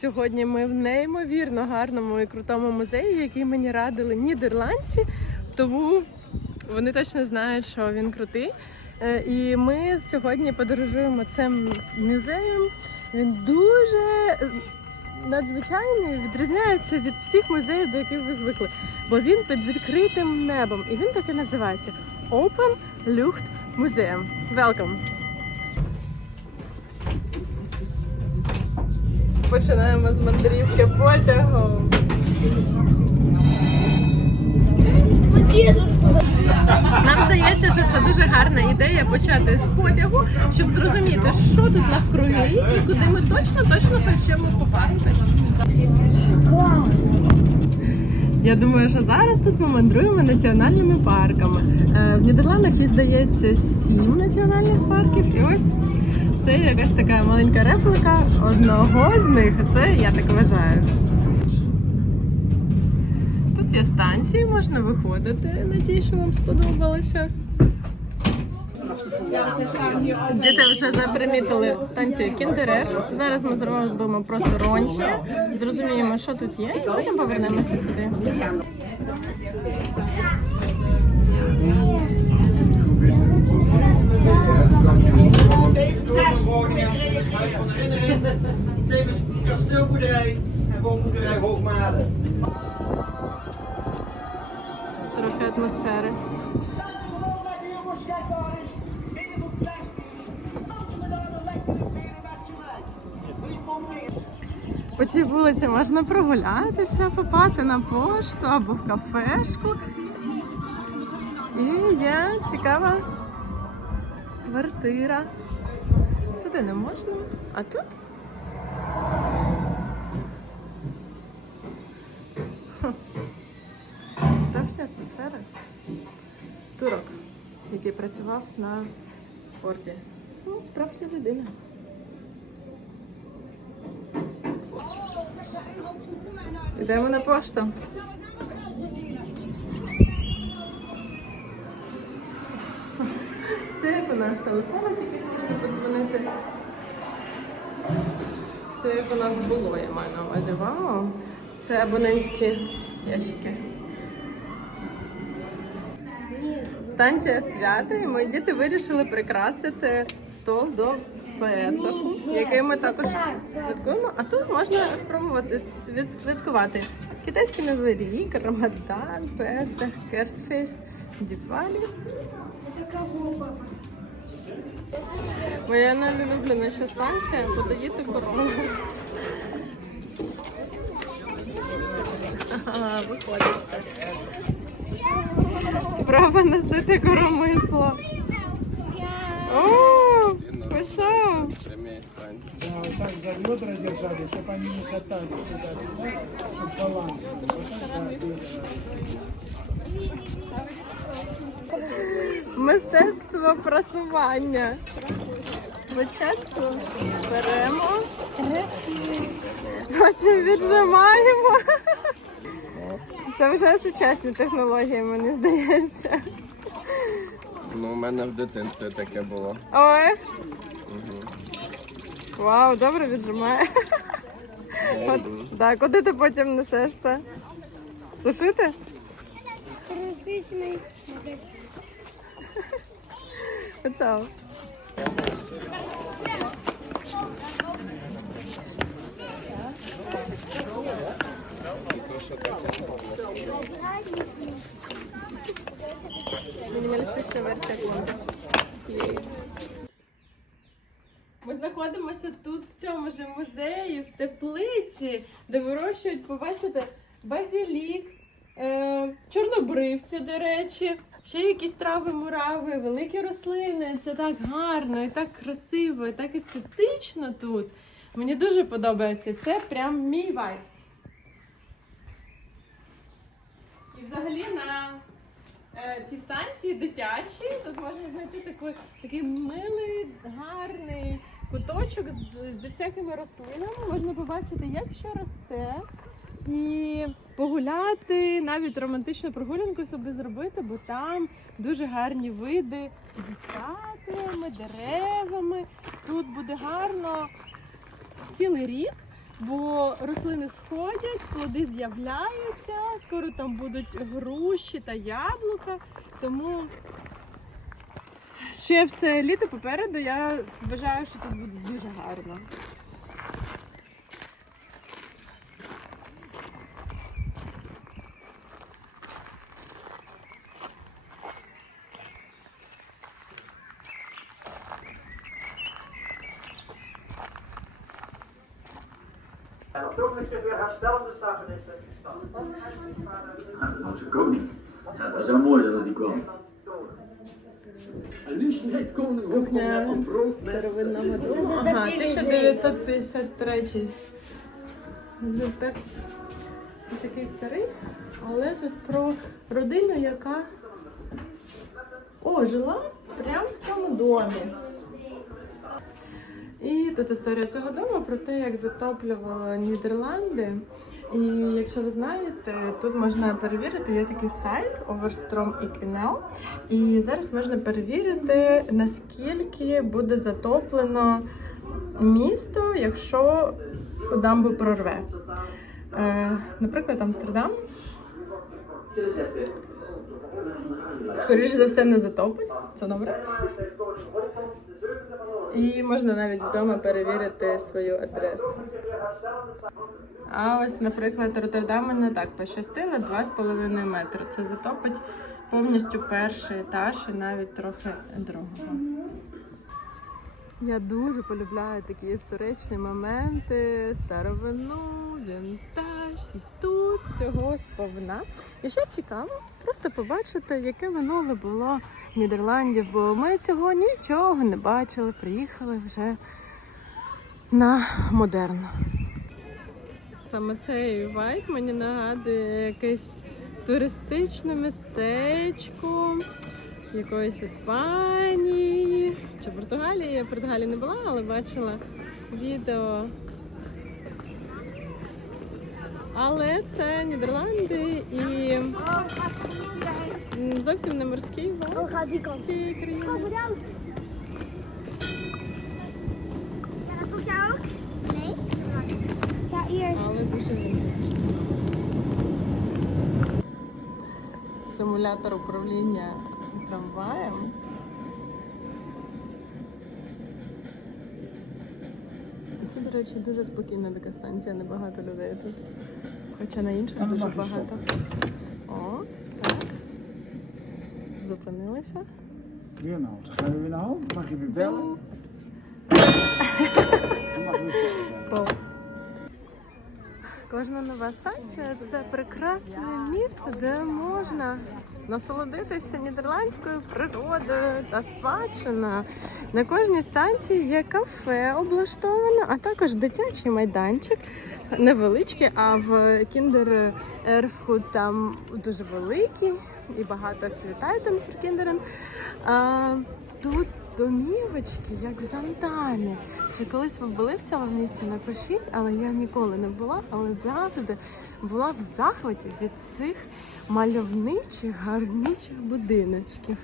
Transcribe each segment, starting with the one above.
Сьогодні ми в неймовірно гарному і крутому музеї, який мені радили нідерландці, тому вони точно знають, що він крутий. Е, І ми сьогодні подорожуємо цим музеєм. Він дуже е, надзвичайний, відрізняється від всіх музеїв, до яких ви звикли. Бо він під відкритим небом. І він так і називається Open Lucht Museum. Welcome! Починаємо з мандрівки потягом. Нам здається, що це дуже гарна ідея почати з потягу, щоб зрозуміти, що тут навкруги і куди ми точно точно хочемо попасти. Я думаю, що зараз тут ми мандруємо національними парками. Е, В Нідерландах їх здається сім національних парків, і ось це якась така маленька реплика одного з них. Це я так вважаю. Тут є станції, можна виходити. Надію, що вам сподобалося. Діти вже запримітили станцію Кіндерер. Зараз ми зробимо просто рончі, зрозуміємо, що тут є, і потім повернемося сюди. Woningen, Huis van Herinnering, tevens kasteelboerderij en woonboerderij Hoogmade. Трохи атмосфери. По цій вулиці можна прогулятися, попати на пошту або в кафешку. І є цікава квартира. Туди не можна, а тут? Справжня атмосфера. Турок, який працював на порті. Ну, справжня людина. Йдемо на пошту. Це у нас телефон, можна подзвонити. Це як у нас було, я маю на увазі. Вау! Це абонентські ящики. Станція свята, і мої діти вирішили прикрасити стол до ПСО, який ми також святкуємо. А тут можна спробувати відсвяткувати китайський новий рік, Рамадан, Песах, Керстфейст, Діфалі. Моя найулюбленіша станція подаїти корону. Ага, виходить все. Справа носити коромисло. О, пішов. Да, вот так за бедра держали, чтобы они не шатались туда-сюда, чтобы баланс был. Вот так, да, держали. Мистецтво просування. Спочатку беремо, потім віджимаємо. Це вже сучасні технології, мені здається. Ну, у мене в дитинстві таке було. Ой. Вау, добре віджимає. От, да, куди ти потім несеш це? Сушити? Класичний. Оце. Мінімалістична версія клонки. Ми знаходимося тут, в цьому ж музеї, в теплиці, де вирощують, побачите, базілік, чорнобривці, до речі, ще якісь трави, мурави, великі рослини. Це так гарно і так красиво, і так естетично тут. Мені дуже подобається. Це прям мій вайб. І взагалі на е, ці станції дитячі тут можна знайти такий, такий милий, гарний куточок з, зі всякими рослинами. Можна побачити, як що росте. І погуляти, навіть романтичну прогулянку собі зробити, бо там дуже гарні види зі статуями, деревами. Тут буде гарно цілий рік. бо рослини сходять, плоди з'являються, скоро там будуть груші та яблука. Тому ще все літо попереду. Я вважаю, що тут буде дуже гарно. Ook niet. Ja, dat zou mooi zijn als die kwam. Кухня старовинного дому. Ага, 1953. Ну, так, такий старий, але тут про родину, яка О, жила прямо в цьому домі. І тут історія цього дому про те, як затоплювали Нідерланди. І якщо ви знаєте, тут можна перевірити, є такий сайт Overstrom XNL. І зараз можна перевірити, наскільки буде затоплено місто, якщо дамбу прорве. Е, наприклад, Амстердам. Скоріше за все, не затопить. Це добре. І можна навіть вдома перевірити свою адресу. А ось, наприклад, Роттердаму не так пощастило 2,5 метри. Це затопить повністю перший етаж і навіть трохи другого. Я дуже полюбляю такі історичні моменти, старовину, вінтаж. І тут цього сповна. І ще цікаво просто побачити, яке минуле було в Нідерландів, бо ми цього нічого не бачили, приїхали вже на модерн. Саме цей вайб мені нагадує якесь туристичне містечко якоїсь Іспанії чи Португалії. Я в Португалії не була, але бачила відео. Але це Нідерланди і зовсім не морський kant. цієї країни. Але дуже вінтажний. Симулятор управління трамваєм. До речі, дуже спокійна така станція, небагато людей тут. Хоча на інших дуже багато. О, так. Зупинилися? Genau, dan gaan we weer naar home. Mag je weer bellen? Mag je weer bellen. Кожна нова станція це прекрасне місце, де можна насолодитися нідерландською природою та спадщиною. На кожній станції є кафе облаштоване, а також дитячий майданчик. Невеличкий, а в Кіндер Ерфху там дуже великий і багато активітайтен für Kinderen. Тут домівочки, як в Зантамі. Чи колись ви були в цьому місці? Напишіть, але я ніколи не була, але завжди була в захваті від цих мальовничих, гарничих будиночків.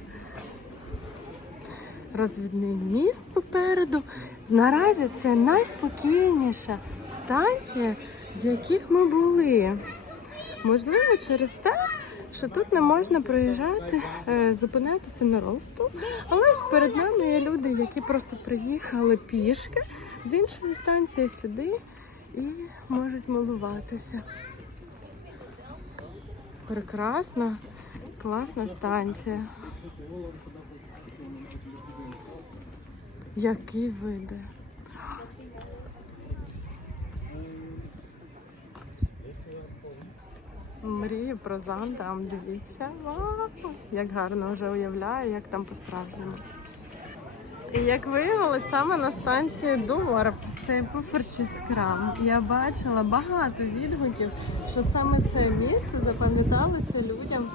Розвідний міст попереду. Наразі це найспокійніша станція, з яких ми були. Можливо, через те, що тут не можна проїжджати, е, зупинятися на росту. Але ж перед нами є люди, які просто приїхали пішки з іншої станції сюди і можуть милуватися. Прекрасна, класна станція. Які види. Мрію про Зандам, дивіться. Вау! Як гарно вже уявляю, як там по-справжньому. І як виявилось, саме на станції Дорп, це пуферчий скрам. Я бачила багато відгуків, що саме це місце запам'яталося людям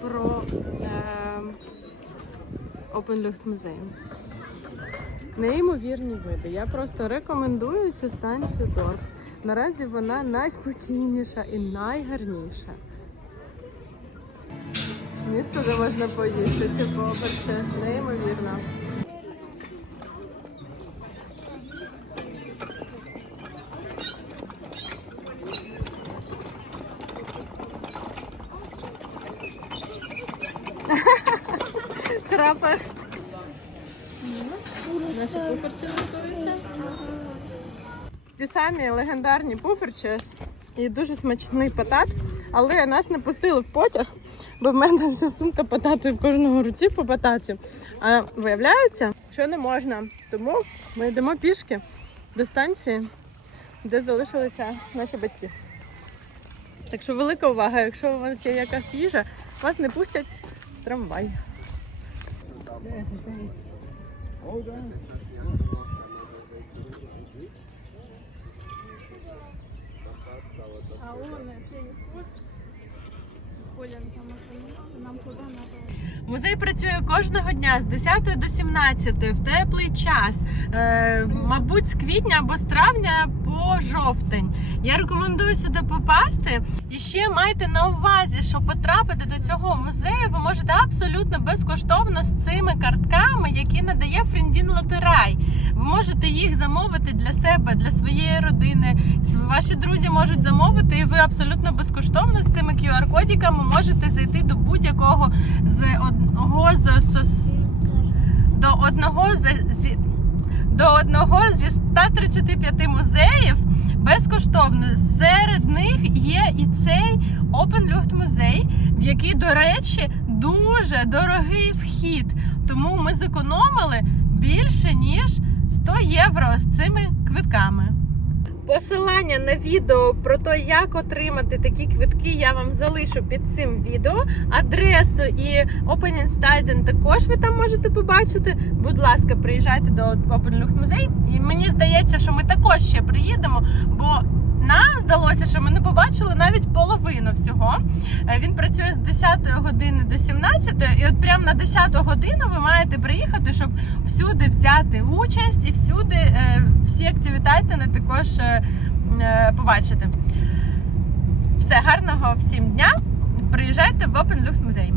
про е, Luft Museum. Неймовірні види. Я просто рекомендую цю станцію Дорп. Наразі вона найспокійніша і найгарніша. Місто, де можна поїсти, це побачте, неймовірно. Крапах. Наша кухарча готується. Ті самі легендарні пуферчес і дуже смачний патат, але нас не пустили в потяг, бо в мене вся сумка патату і в кожного руці по пататі. А виявляється, що не можна. Тому ми йдемо пішки до станції, де залишилися наші батьки. Так що велика увага, якщо у вас є якась їжа, вас не пустять в трамвай. Музей працює кожного дня з 10 до 17 в теплий час, е, мабуть, з квітня або з травня по жовтень. Я рекомендую сюди попасти. І ще майте на увазі, що потрапити до цього музею ви можете абсолютно безкоштовно з цими картками, які надає Фріндін Лотерай. Ви можете їх замовити для себе, для своєї родини. Ваші друзі можуть замовити, і ви абсолютно безкоштовно з цими QR-кодиками можете зайти до будь-якого з одного з до одного з до одного зі 135 музеїв безкоштовно. Серед них є і цей Open Luft музей, в який, до речі, дуже дорогий вхід. Тому ми зекономили більше ніж 100 євро з цими квитками. Посилання на відео про те, як отримати такі квитки, я вам залишу під цим відео. Адресу і Open Stadion також ви там можете побачити. Будь ласка, приїжджайте до Luft музей. І мені здається, що ми також ще приїдемо, бо що ми не побачили навіть половину всього. Е, Він працює з 10 години до 17, і от прямо на 10 годину ви маєте приїхати, щоб всюди взяти участь і всюди е, всі активітати не також е, побачити. Все гарного всім дня! Приїжджайте в Open Luft музей.